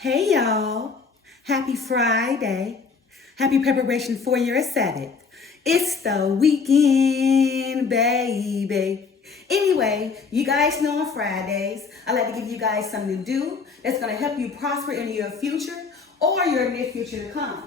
Hey y'all, happy Friday. Happy preparation for your Sabbath. It's the weekend, baby. Anyway, you guys know on Fridays, I like to give you guys something to do that's going to help you prosper in your future or your near future to come.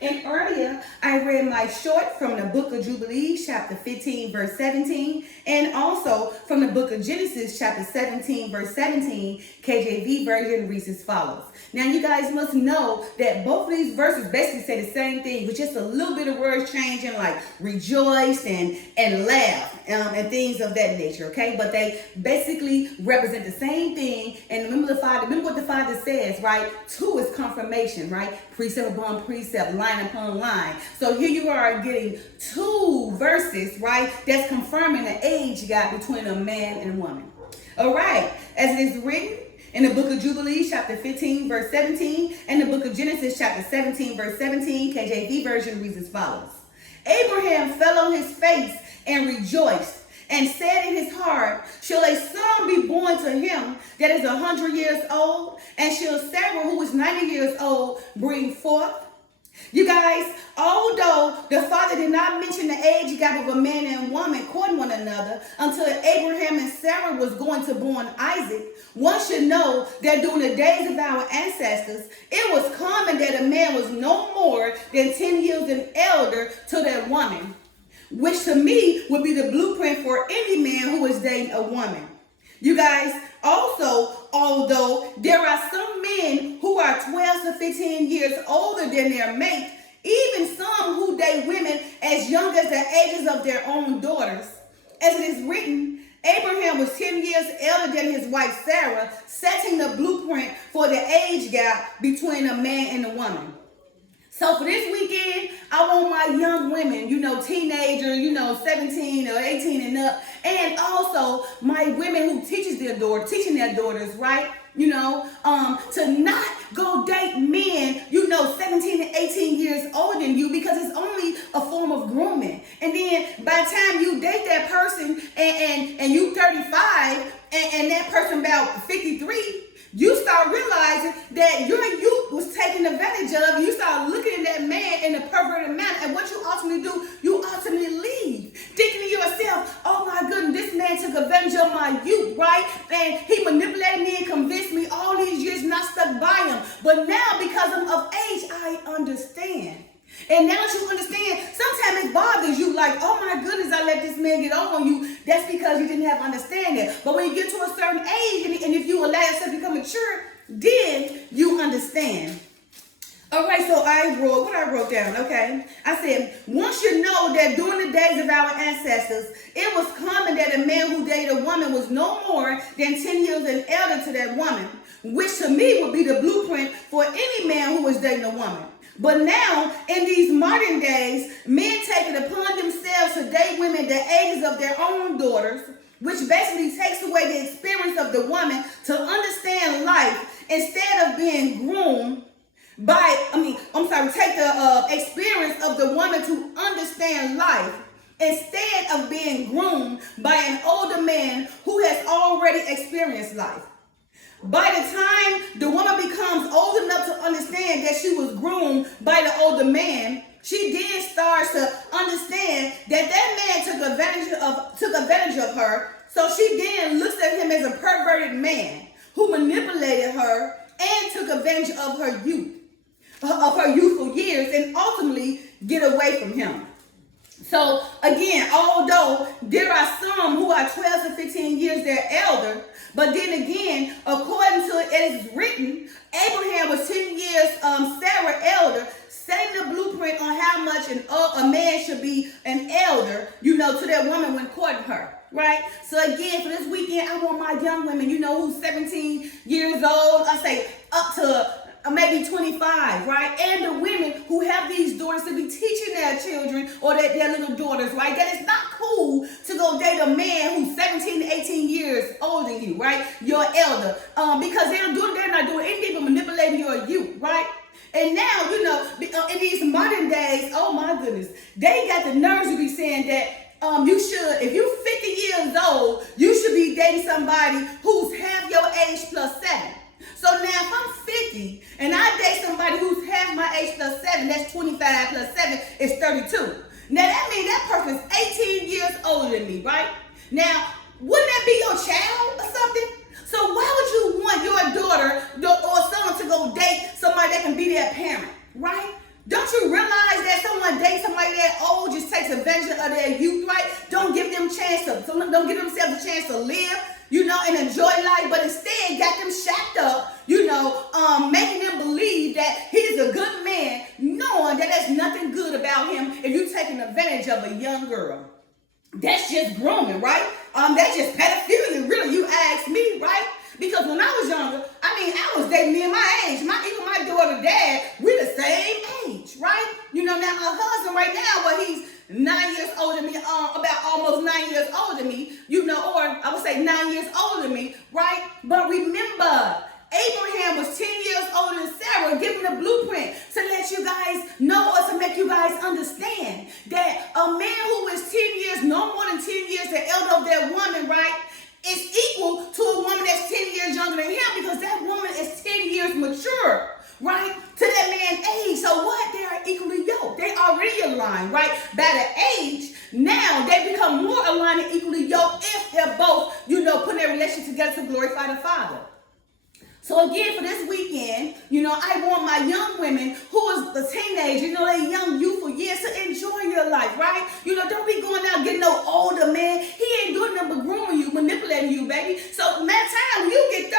And earlier, I read my short from the book of Jubilees, chapter 15, verse 17, and also from the book of Genesis, chapter 17, verse 17, KJV version reads as follows. Now, you guys must know that both of these verses basically say the same thing, with just a little bit of words changing, like rejoice and laugh and things of that nature, okay? But they basically represent the same thing. And remember what the Father says, right? Two is confirmation, right? Precept upon precept, line upon line. So here you are getting two verses, right? That's confirming the age gap between a man and a woman. All right, as it is written in the book of Jubilees, chapter 15, verse 17, and the book of Genesis, chapter 17, verse 17, KJV version reads as follows. Abraham fell on his face and rejoiced, and said in his heart, shall a son be born to him that is 100 years old? And shall Sarah, who is 90 years old, bring forth? You guys, although the Father did not mention the age gap of a man and woman courting one another until Abraham and Sarah was going to born Isaac, one should know that during the days of our ancestors, it was common that a man was no more than 10 years an elder to that woman, which to me would be the blueprint for any man who is dating a woman. You guys, also, although there are some men who are 12 to 15 years older than their mate, even some who date women as young as the ages of their own daughters. As it is written, Abraham was 10 years elder than his wife Sarah, setting the blueprint for the age gap between a man and a woman. So for this weekend, I want my young women, teenagers, 17 or 18 and up, and also my women who teaching their daughters, right? To not go date men, 17 and 18 years older than you, because it's only a form of grooming. And then by the time you date that person and you 35 and that person about 53, you start realizing that your youth was taken advantage of. You start looking at that man in a perverted manner. And what you ultimately do, you ultimately leave. Thinking to yourself, oh my goodness, this man took advantage of my youth, right? And he manipulated me and convinced me all these years not stuck by him. But now, because I'm of age, I understand. And now that you understand, sometimes it bothers you, like, oh my goodness, I let this man get over on you. That's because you didn't have understanding. But when you get to a certain age, and if you allow yourself to become mature, then you understand. All right, so I wrote down, okay? I said, one should know that during the days of our ancestors, it was common that a man who dated a woman was no more than 10 years an elder to that woman, which to me would be the blueprint for any man who was dating a woman. But now, in these modern days, men take it upon themselves to date women the ages of their own daughters, which basically takes away the experience of the woman to understand life instead of being groomed take the experience of the woman to understand life instead of being groomed by an older man who has already experienced life. By the time the woman becomes old enough to understand that she was groomed by the older man, she then starts to understand that man took advantage of her. So she then looks at him as a perverted man who manipulated her and took advantage of her youthful years, and ultimately get away from him. So again, although there are some who are 12 to 15 years their elder, but then again, according to it is written, Abraham was 10 years Sarah elder, setting the blueprint on how much a man should be an elder, to that woman when courting her, right? So again, for this weekend, I want my young women, who's 17 years old, I say up to maybe 25, right? And the women who have these daughters to be teaching their children or their little daughters, right? That it's not cool to go date a man who's 17 to 18 years older than you, right? Your elder. Because they're not doing anything but manipulating your youth, right? And now, in these modern days, oh my goodness, they got the nerves to be saying that if you're 50 years old, you should be dating somebody who's half your age plus 7. So now if I'm 50 and I date somebody who's half my age plus 7, that's 25 plus 7 is 32. Now that means that person's 18 years older than me, right? Now, wouldn't that be your child or something? So why would you want your daughter or son to go date somebody that can be their parent, right? Don't you realize that someone dates somebody that old just takes advantage of their youth, right? Don't give them don't give themselves a chance to live, and enjoy life, but instead got them shacked up, making them believe that he's a good man, knowing that there's nothing good about him if you're taking advantage of a young girl. That's just grooming, right? That's just pedophilia, really, you ask me, right? Because when I was younger, I was dating men my age. Even my daughter, dad, we're the same age, right? Now my husband right now, he's 9 years older than me, about almost 9 years older than me, or I would say 9 years older than me, right? But remember, Abraham was 10 years older than Sarah, giving the blueprint to let you guys know or to make you guys understand that a man who is 10 years, no more than 10 years, the elder of that woman, right, is equal to a woman that's 10 years younger than him, because that woman is 10 years mature, right, to that man's age. So what? They are equally yoked. They already aligned, right? By the age, now they become more aligned and equally yoked if they're both, putting their relationship together to glorify the Father. So again, for this weekend, I want my young women who is the teenager, they young youthful years, to enjoy your life, right? Don't be going out getting no older man. He ain't doing nothing but grooming you, manipulating you, baby. So by the time you get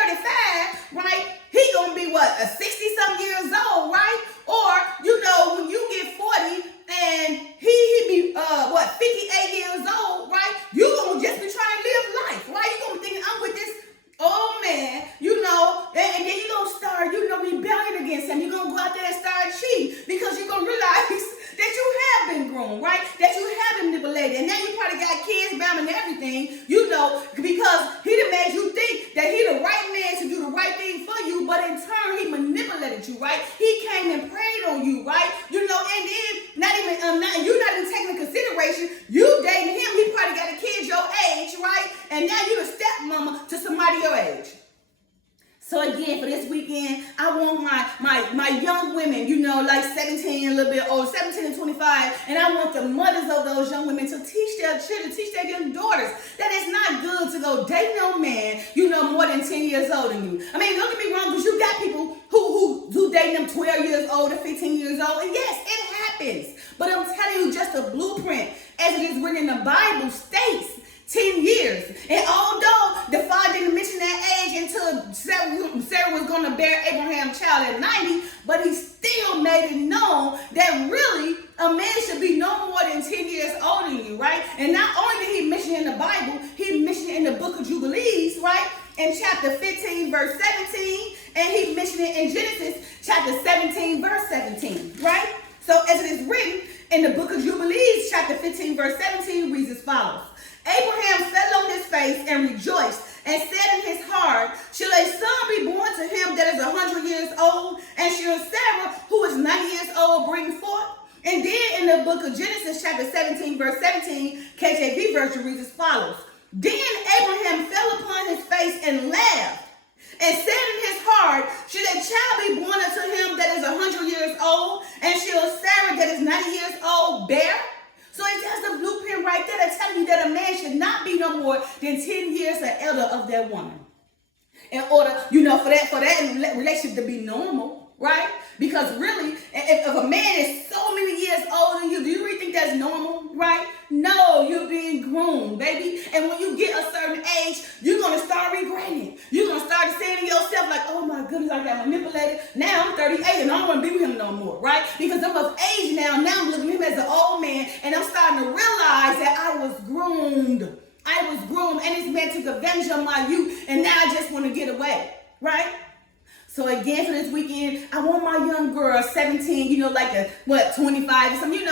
35, right, he gonna be what, 60-something years old, right? Or, when you get 40 and he be 58 years old, right? You gonna just be trying to live life, right? You gonna be thinking, I'm with this old man, and then you're going to start, rebelling against him. You're going to go out there and start cheating, because you're going to realize that you have been groomed, right? That you have been manipulated. And now you probably got kids, bound and everything, because he done made you think that he the right man to do the right thing for you, but in turn, he manipulated you, right? He came and preyed on you, right? And then you're not even taking into consideration, you dating him, he probably got a kid your age, right? And now you the stepmama to somebody your age. So again, for this weekend, I want my young women, like 17 a little bit old, 17 and 25, and I want the mothers of those young women to teach their children, teach their young daughters that it's not good to go date no man, more than 10 years older than you. Don't get me wrong, because you got people who dating them 12 years old or 15 years old, and yes, it happens. But I'm telling you, just a blueprint, as it is written in the Bible, states 10 years. And although the father didn't mention that age until Sarah was going to bear Abraham's child at 90, but he still made it known that really a man should be no more than 10 years older than you, right? And not only did he mention it in the Bible, he mentioned it in the book of Jubilees, right? In chapter 15, verse 17, and he mentioned it in Genesis chapter 17, verse 17, right? So as it is written in the book of Jubilees, chapter 15, verse 17, reads as follows. Abraham fell on his face and rejoiced, and said in his heart, shall a son be born to him that is 100 years old, and shall Sarah, who is 90 years old, bring forth? And then in the book of Genesis, chapter 17, verse 17, KJV version reads as follows. Then Abraham fell upon his face and laughed, and said in his heart, should a child be born unto him that is 100 years old, and shall Sarah that is 90 years old bear? So it's just a blueprint right there that's telling you that a man should not be no more than 10 years the elder of that woman. In order, for that relationship to be normal, right? Because really, if a man is so many years older than you, do you really think that's normal, right? No, you're being groomed, baby. And when you get a certain age, you're going to start regretting it. You're going to start saying to yourself, like, oh my goodness, I got manipulated. Now I'm 38 and I don't want to be with him no more, right? Because I'm of age now. Now I'm looking at him as an old man, and I'm starting to realize that I was groomed. And this man took advantage of my youth, and now I just want to get away, right? So again, for this weekend, I want my young girl, 17, 25 or something,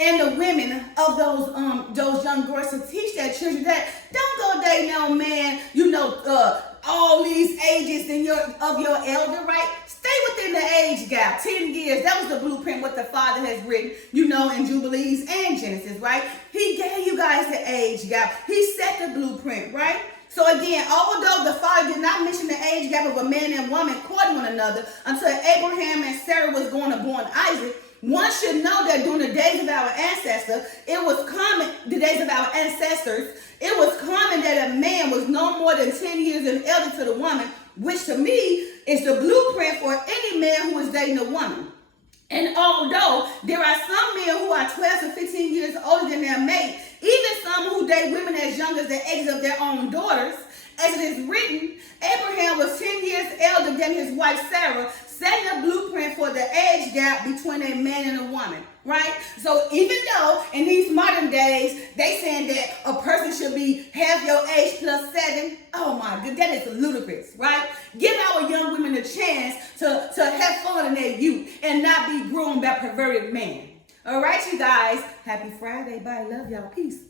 and the women of those young girls to teach their children that don't go date no man, all these ages of your elder, right? Stay within the age gap, 10 years. That was the blueprint, what the Father has written, in Jubilees and Genesis, right? He gave you guys the age gap. He set the blueprint, right? So again, although the Father did not mention the age gap of a man and woman courting one another until Abraham and Sarah was going to born Isaac, one should know that during the days of our ancestors, it was common that a man was no more than 10 years an elder to the woman, which to me is the blueprint for any man who is dating a woman. And although there are some men who are 12 to 15 years older than their mate, even some who date women as young as the ages of their own daughters, as it is written, Abraham was 10 years elder than his wife Sarah, setting a blueprint for the age gap between a man and a woman, right? So even though in these modern days, they saying that a person should be half your age plus 7, oh my God, that is ludicrous, right? Give our young women a chance to have fun in their youth and not be groomed by perverted men. All right, you guys. Happy Friday. Bye. Love y'all. Peace.